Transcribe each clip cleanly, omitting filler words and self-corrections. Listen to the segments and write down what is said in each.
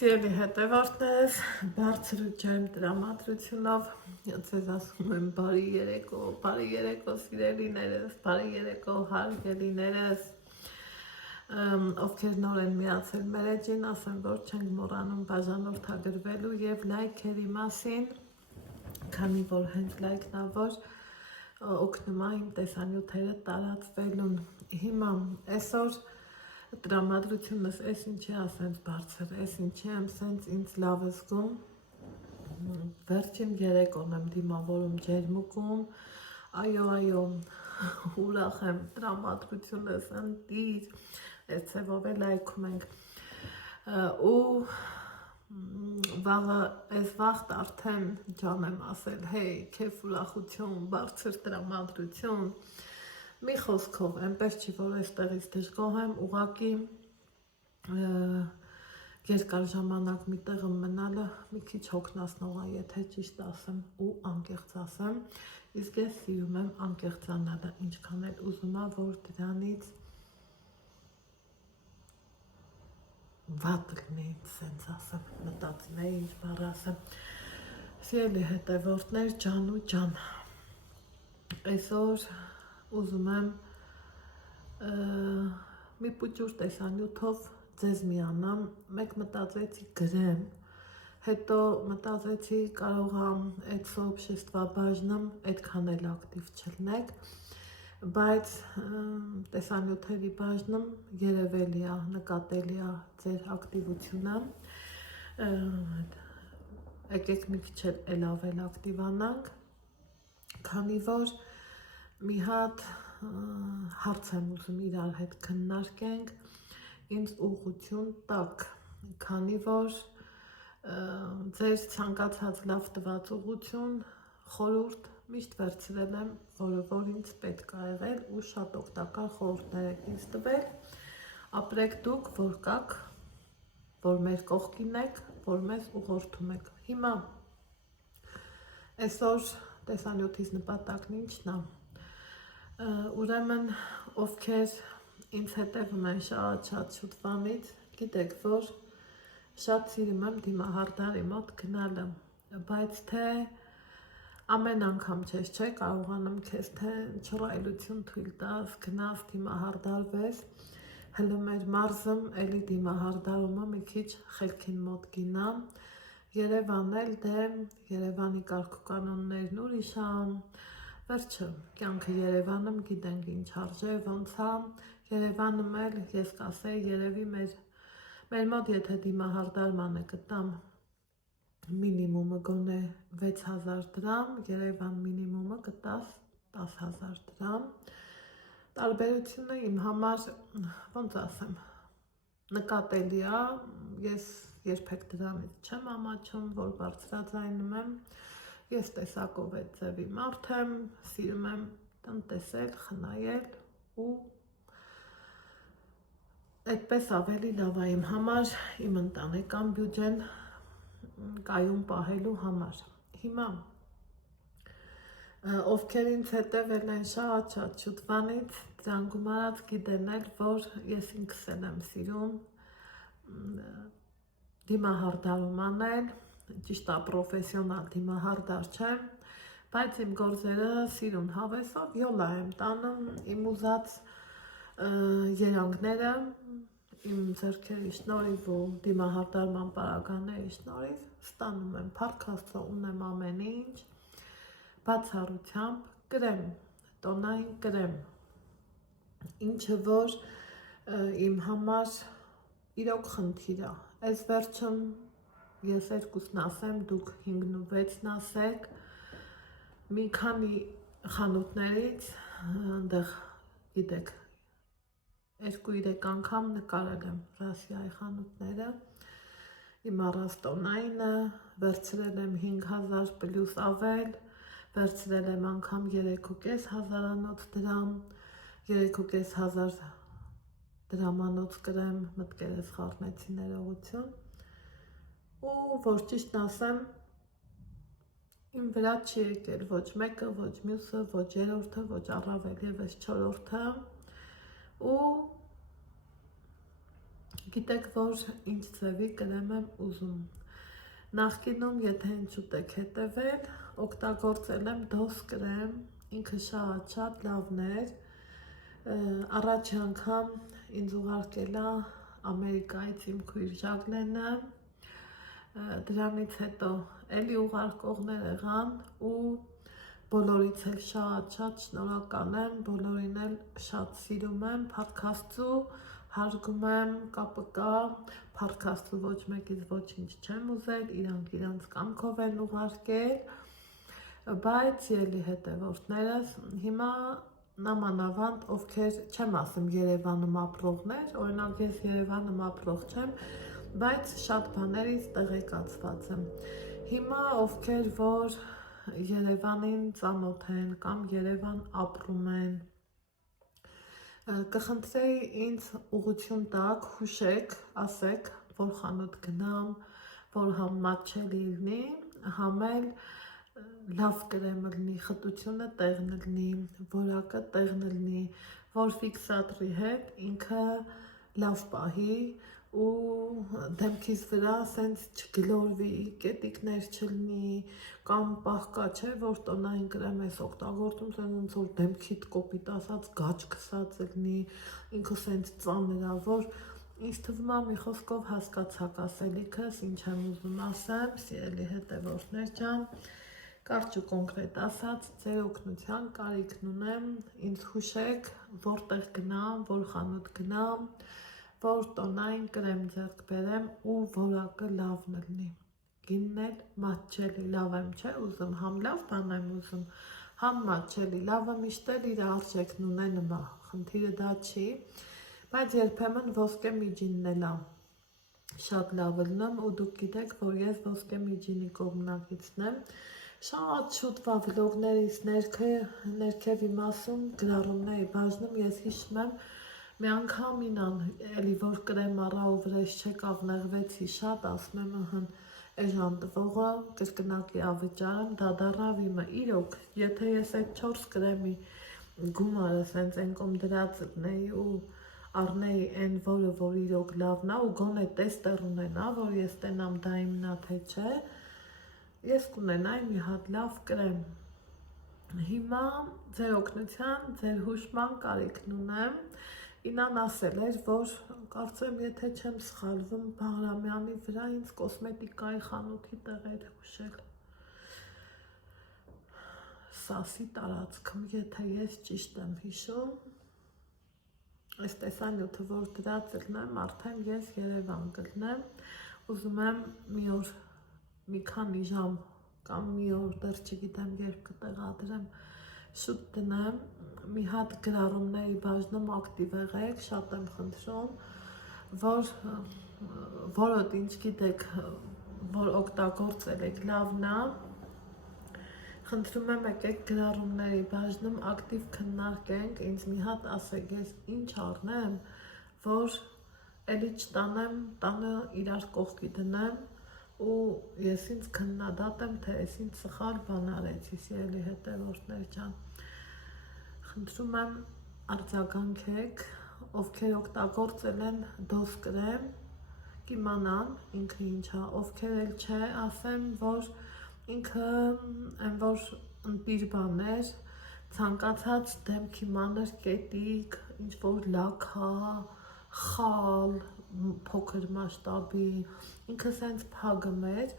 Սիրելի հետևորդներ, բարձր ու ջերմ տրամադրությունով ձեզ ասում եմ բարի երեկո սիրելիներս, բարի երեկո հարգելիներս, ովքեր նոր են միացել մեր էջին, ասեմ, որ չենք մոռանում բաժանորդագրվելու և լայքերի մասին, քանի որ հենց լայքն ա, որ օգնում է իմ տեսանյութերը տարածվելուն։ Հիմա այսօր տրամադրությունս էս ինչի ասենց բարձր, էս ինչի եմ սենց ինձ լավ զգում, վերջին երեկոն եմ դիմավորում ջերմուկում, այո, ուրախ եմ, տրամադրությունս ընտիր, այս ծևով է լայքում ենք, ու վաղը այս վաղտ արդեն ջան եմ ասել, հեյ, քեֆ ուրախություն, բարձր տրամադրություն, մի խոսքով, այնպես չի, որ այստեղից դժգոհ եմ, ուղղակի երկար ժամանակ մի տեղում մնալը մի քիչ հոգնածնող է, եթե ճիշտ ասեմ ու անկեղծ ասեմ, իսկ ես սիրում եմ անկեղծանալը, ինչքան էլ ուզում ա, որ դրանից վատ լինի, սենց ասեմ, մտածում է, ինչ բառ ասեմ, սիրելի հետևորդներ, ջան ու ջան, այսօր ուզում եմ մի պուճուր տեսանյութով ձեզ միանամ, մեկ մտածեցի գրեմ, հետո մտածեցի կարող եմ այդ սոոբշեստվաբաժնում այդքան էլ ակտիվ չլնեք, բայց տեսանյութերի բաժնում երևելի է, նկատելի է ձեր ակտիվությունը, եկեք մի քիչ էլ ավել ակտիվանանք, քանի որ մի հատ հարց եմ ուզում իրար հետ քննարկենք, ինձ ուղղություն տաք, քանի որ ձեր ցանկացած լավ տված ուղղություն, խորհուրդ միշտ վերցրել եմ, որ ինձ պետք ա եղել ու շատ օգտակար խորհուրդներ եք ինձ տվել, ապրեք դուք, որ կաք, որ մեր կողքին եք, որ մեզ ուղղորդում եք։ Հիմա այսօր տեսանյութիս նպատակն ինչն է, ուրեմն ովքեր ինձ հետևում են շատ շուտվանից, գիտեք, որ շատ սիրում եմ դիմահարդարի մոտ գնալը, բայց թե ամեն անգամ չես չէ, կարողանում քեզ թե չռայլություն թույլ տաս, գնաս դիմահարդարվես, հլը մեր մարզում էլի դիմահարդարումը մի քիչ խելքին մոտ գինա, Երևանն էլ դե Երևանի կարգուկանոններն ուրիշ ա, վերջը, կյանքը Երևանում գիտենք ինչ արժե, ոնց ա, Երևանում էլ ես կասեի երևի մեր մոտ եթե դիմահարդարման է գտամ մինիմումը գոնե 6000 դրամ, Երևան մինիմումը գտաս 10000 դրամ, տարբերությունը իմ համար, ոնց ասեմ, նկատելի է, ես երբեք դրանից չեմ ամաչում, որ բարձրաձայնում եմ, ես տեսակով այդ ձևի մարդ եմ, սիրում եմ տնտեսել, խնայել ու այդպես ավելի լավ է իմ համար, իմ ընտանեկան բյուջեն կայուն պահելու համար։ Հիմա ովքեր ինձ հետևել են շատ շուտվանից, դրանք գումարած գիտեն էլ, որ ես ինքս եմ սիրում դիմահարդարում անել, ճիշտ է պրոֆեսիոնալ դիմահարդար չեմ, բայց իմ գործերը սիրուն հավեսով յոլա եմ տանում, իմ ուզած երանգները, իմ ձեռքերի շնորհիվ ու դիմահարդարման պարագաների շնորհիվ ստանում եմ, փառք Աստծո, ունեմ ամեն ինչ, բացառությամբ կրեմ, տոնային կրեմ, ինչը որ իմ համար իրոք խնդիր է, այս վերջում ես երկուսն ասեմ, դուք 5-ն ու 6-ն ասեք, մի քանի խանութներից, այնտեղ գիտեք, 2-3 անգամ նկարել եմ Ռասիայի խանութները, իմ առաստոնայինը, վերցրել եմ 5000 պլյուս ավել, վերցրել եմ անգամ 3500 դրամ, 3500 դրամանոց կրեմ, մտքերս խառնեցի ներողություն, ու որ ճիշտն ասեմ, իմ վրա չի եկել ոչ մեկը, ոչ մյուսը, ոչ երրորդը, ոչ առավել ևս չորրորդը, ու Գիտեք, որ ինչ ձևի կրեմ եմ ուզում։ Նախկինում, եթե ինչ-ուտ եք հետևել, օգտագործել եմ դոս կրեմ, ինքը շատ լավն էր։ Առաջի անգամ ինձ ուղարկել է Ամերիկայից իմ քույր Ժակլենը, դրանից հետո էլի ուղարկողներ եղան ու բոլորից էլ շատ շնորհակալ եմ, բոլորին էլ շատ սիրում եմ, փառքաստու հարգում եմ, կապը կա, փառքաստու ոչ մեկից ոչինչ չեմ ուզել, իրանց կամքով են ուղարկել, բայց ելի հետևորդներս հիմա նամանավանդ, ովքեր չեմ ասում Երևանում ապրողներ, օրինակ ես Երևանում ապրող չեմ, բայց շատ բաներից տեղեկացված եմ։ Հիմա ովքեր որ Երևանին ծանոթ են կամ Երևան ապրում են, կխնդրեի ինձ ուղղություն տաք, հուշեք, ասեք, որ խանութ գնամ, որ համ մատչելի լինի, համ էլ լավ կրեմ լինի, խտությունը տեղն լինի, որակը տեղն լինի, որ ֆիքսատրի հետ ինքը լավ պահի ու դեմքիս վրա սենց չգլորվի, կետիկներ չլինի, կամ պահկա չէ, որ տոնային կրեմ ես օգտագործում, ոնց որ դեմքիդ կոպիտ ասած գաչ քսած լինի, ինքը սենց ծանր ա, որ ինձ թվում ա մի խոսքով հասկացաք ասելիքս, ինչ եմ ուզում ասեմ, սիրելի հետևորդներ ջան, կարճ ու կոնկրետ ասած, ձեր օգնության կարիքն ունեմ, ինձ հուշեք, որտեղ գնամ, որ խանութ գնամ, որ տոնային կրեմ ձեռք բերեմ ու որակը լավն լինի, գինն էլ մատչելի, լավ եմ չէ ուզում, համ լավ բան եմ ուզում, համ մատչելի, լավը միշտ էլ իր արժեքն ունենում ա, խնդիրը դա չի, բայց երբեմն ոսկե միջինն էլ ա շատ լավը լինում ու դուք գիտեք, որ ես ոսկե միջինի կողմնակիցն եմ, շատ շուտվա վլոգներից ներքև իմասում գրառումների բաժնում ես հիշում եմ մի անգամ ինան էլի որ կրեմ առա ու վրեժ չեկավ նեղվեցի շատ ասում եմ ըհն էժան տվողը կրկնակի ավճարեմ դադարավ իմը իրոք եթե ես այդ 4 կրեմի գումարը սենց ենկոմ դրած լինեի ու առնեի այն որը որ իրոք լավն ա ու գոնե տեստեր ունենա որ ես տենամ դա իմն ա թե չէ ես կունենայի մի հատ լավ կրեմ հիմա ձեր օգնության ձեր հուշման կարիքն ունեմ ինան ասել էր որ կարծեմ եթե չեմ սխալվում Բաղրամյանի վրա ինձ կոսմետիկայի խանութի տեղ էր հուշել Սասի տարածքում եթե ես ճիշտ եմ հիշում այս տեսանյութը որ դրած ելնեմ արդեն ես Երևան կլնեմ ուզում եմ մի օր մի քանի ժամ կամ մի օր դեռ չգիտեմ երբ կտեղադրեմ շուտ դնեմ մի հատ գրառումների բաժնում ակտիվ եղեք շատ եմ խնդրում որ որոդ ինչ գիտեք որ օգտագործել եք լավն ա խնդրում եմ եկեք գրառումների բաժնում ակտիվ քննարկենք ինձ մի հատ ասեք ես ինչ առնեմ որ էլի չտանեմ տանը իրար կողքի դնեմ ու ես ինձ քննադատեմ թե ես ինձ սխալ բան արեցի սիրելի հետևորդներ ջան խնդրում եմ արձագանքեք ովքեր օգտագործել են դոս կրեմ կիմանան ինքը ինչա ովքեր էլ չէ ասեմ որ ինքը այն որ ընտիր բաներ ցանկացած դեմքի մանր կետիկ ինչ որ լաքա խալ փոքր մասշտաբի ինքը սենց փագում էր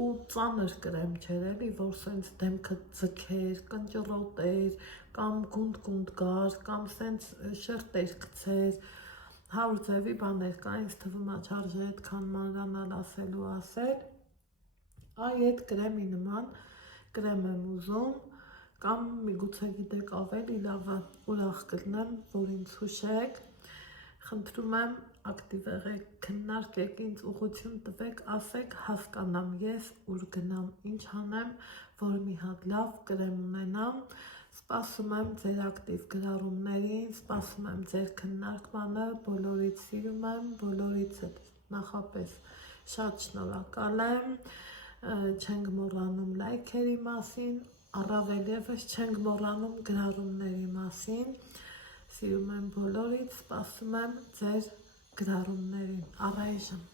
ու ծանր կրեմ չէր էլի որ սենց դեմքը ձգեր կնճռոտեր կամ գունդ գար կամ սենց շերտեր գցեր 100 ձևի բաներ կա ինձ թվում ա չարժե այդքան մանրանալ ասելու ասել այ այդ կրեմի նման կրեմ եմ ուզում կամ միգուցե գիտեք ավելի լավը ուրախ կլինեմ որ ինձ հուշեք խնդրում եմ ակտիվ եղեք քննարկեք ինձ ուղղություն տվեք ասեք հասկանամ ես ուր գնամ ինչ անեմ որ մի հատ լավ կրեմ ունենամ սպասում եմ ձեր ակտիվ գրառումներին սպասում եմ ձեր քննարկմանը բոլորից սիրում եմ բոլորից նախապես շատ շնորհակալ եմ չենք մոռանում լայքերի մասին առավել ևս չենք մոռանում գրառումների մասին սիրում եմ բոլորից սպասում եմ ձեր գրառումներին, առայժմ։